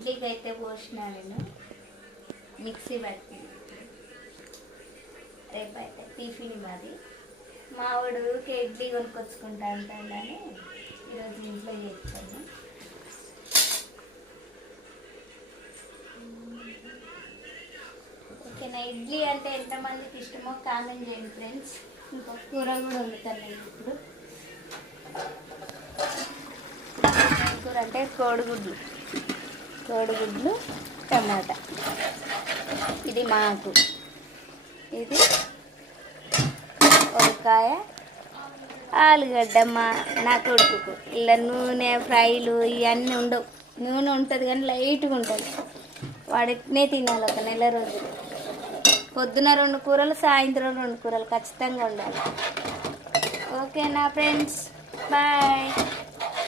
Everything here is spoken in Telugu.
ఇడ్లీకి అయితే పోసిన నేను మిక్సీ పట్టి. రేపైతే టిఫిన్ మాది. మావాడు ఇడ్లీ కొనుక్కొచ్చుకుంటా అంటాడని ఈరోజు ఇంట్లో చేస్తాను. ఓకేనా, ఇడ్లీ అంటే ఎంతమందికి ఇష్టమో కామెంట్ చేయండి ఫ్రెండ్స్. ఇంకో కూర కూడా వండుతాను నేను ఇప్పుడు. కూర అంటే కోడిగుడ్లు టమాటా. ఇది మాకు, ఇది వంకాయ ఆలుగడ్డ నా కొడుకుకు. ఇలా నూనె ఫ్రైలు ఇవన్నీ ఉండవు. నూనె ఉంటుంది కానీ లైట్గా ఉంటుంది. వాడినే తినాలి ఒక నెల రోజులు. పొద్దున 2 కూరలు, సాయంత్రం 2 కూరలు ఖచ్చితంగా ఉండాలి. ఓకేనా ఫ్రెండ్స్, బాయ్.